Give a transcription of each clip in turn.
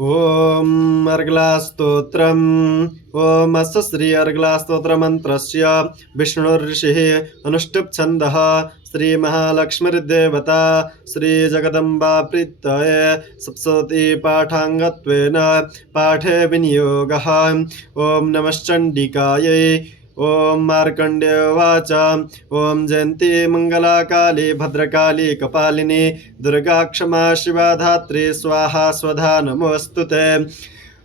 ॐ अर्गलास्तोत्रम् ॐ अस्य श्री अर्गलास्तोत्रमन्त्रस्य विष्णुर्षिः अनुष्टुप् छन्दः श्रीमहालक्ष्मीर्देवता श्रीजगदम्बा प्रीतये सप्तशती पाठाङ्गत्वेन पाठे विनियोगः। ॐ नमश्चण्डिकायै। ॐ मार्कण्डेय उवाच ॐ जयन्ती मङ्गला काली भद्रकाली कपालिनी दुर्गा क्षमा शिवा धात्री स्वाहा स्वधा नमोऽस्तु ते।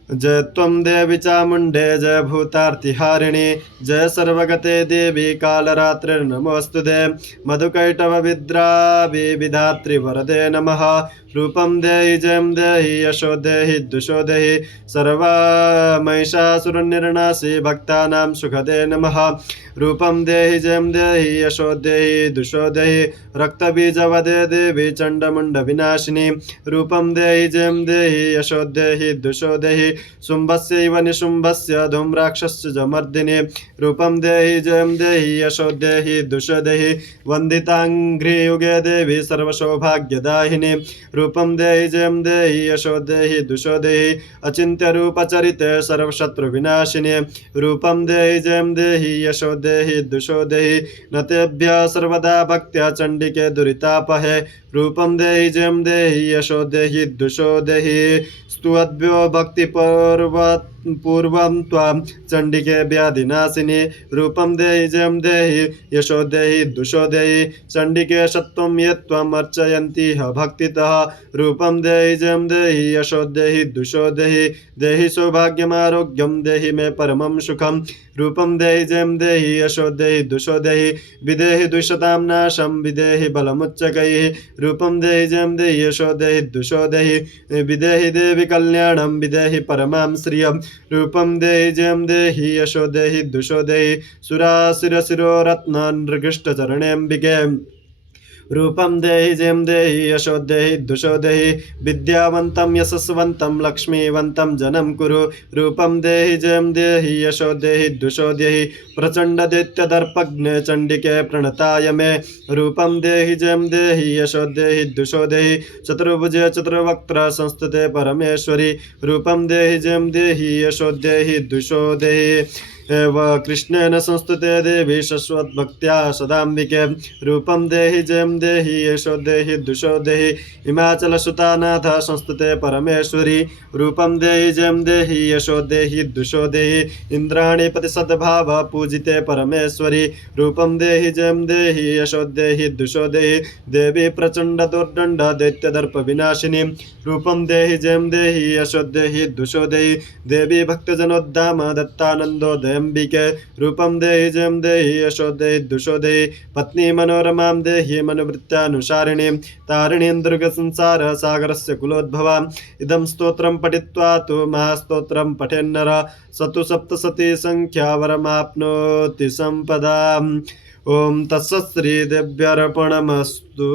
जय त्वं देवी चामुण्डे जय भूतार्तिहारिणि जय सर्वगते देवी कालरात्रिर्नमोऽस्तु ते। मधुकैटभविद्रावि विधात्री वरदे नमः। रूपं देहि जयं देहि यशो देहि दुषो देहि सर्वमहिषासुरनिर्नाशि भक्तानां सुखदे नमः। रूपं देहि जयं देहि यशो देहि दुषो देहि रक्तबीजवदे देवी चण्डमुण्डविनाशिनी। रूपं देहि जयं देहि यशो देहि दुषो देहि शुम्भस्यैव निशुम्भस्य धूम्राक्षस्य जमर्दिनी। रूपं देहि जयं देहि यशो देहि दुषो देहि वन्दिताङ्घ्रियुगे देवी सर्वसौभाग्यदायिनी। रूपं देहि जयं देहि यशो देहि दुषो देहि अचिन्त्यरूपचरिते सर्वशत्रुविनाशिनी। रूपं देहि जयं देहि यशो देहि दुषो देहि न तेभ्यः सर्वदा भक्त्या चण्डिके दुरितापहे। रूपं देहि जयं देहि यशो देहि दुषो देहि स्तुवद्भ्यो भक्तिपूर्वं त्वां चण्डिके व्याधिनाशिनी। रूपं देहि जयं देहि यशो देहि दुषो देहि चण्डिके सत्त्वं ये त्वम् अर्चयन्ति भक्तितः। रूपं देहि जयं देहि यशो देहि दुषो देहि देहि सौभाग्यमारोग्यं देहि मे परमं सुखं। रूपं देहि जयं देहि यशो देहि दुषो देहि विदेहि द्विषतां नाशं विदेहि बलमुच्चकैः। रूपं देहि जयं देहि यशो देहि दुषो देहि विदेहि देवि कल्याणं विदेहि परमां श्रियं। रूपं देहि जयं देहि यशो देहि दुषो देहि सुरासुरशिरो रत्ननृकृष्टचरणेऽम्बिके। रूपं देहि जयं देहि यशो देहि दुषो देहि विद्यावन्तं यशस्वन्तं लक्ष्मीवन्तं जनं कुरु। रूपं देहि जयं देहि यशो देहि दुषो देहि प्रचण्डदैत्यदर्पघ्ने चण्डिके प्रणताय मे। रूपं देहि जयं देहि यशो देहि दुषो देहि चतुर्भुजे चतुर्वक्त्र संस्थिते परमेश्वरी। रूपं देहि जयं देहि यशो देहि दुषो देहि एव कृष्णेन संस्तुते देवी शश्वद्भक्त्या सदाम्बिके। रूपं देहि जयं देहि यशो देहि दुषो देहि हिमाचलसुतानाथ संस्तुते परमेश्वरी। रूपं देहि जयं देहि यशो देहि दुषो देहि इन्द्राणीपति सद्भाव पूजिते परमेश्वरी। रूपं देहि जयं देहि यशो देहि दुषो देहि देवी प्रचण्ड दुर्दण्ड दैत्यदर्प विनाशिनी। रूपं देहि जयं देहि यशो देहि दुषो देहि देवी भक्तजनोद्धाम दत्तानन्दो दयम्बिके। रूपं देहि जयं देहि यशो देहि दुषो देहि पत्नी मनोरमां देहि मनुवृत्त्यानुसारिणीं तारिणीं दुर्गसंसार सागरस्य कुलोद्भवाम्। इदं स्तोत्रं पठित्वा तु महास्तोत्रं पठेन्नर स तु सप्तशती संख्या वरमाप्नोति सम्पदाम्। ॐ तत्सत् श्रीदेव्यर्पणमस्तु।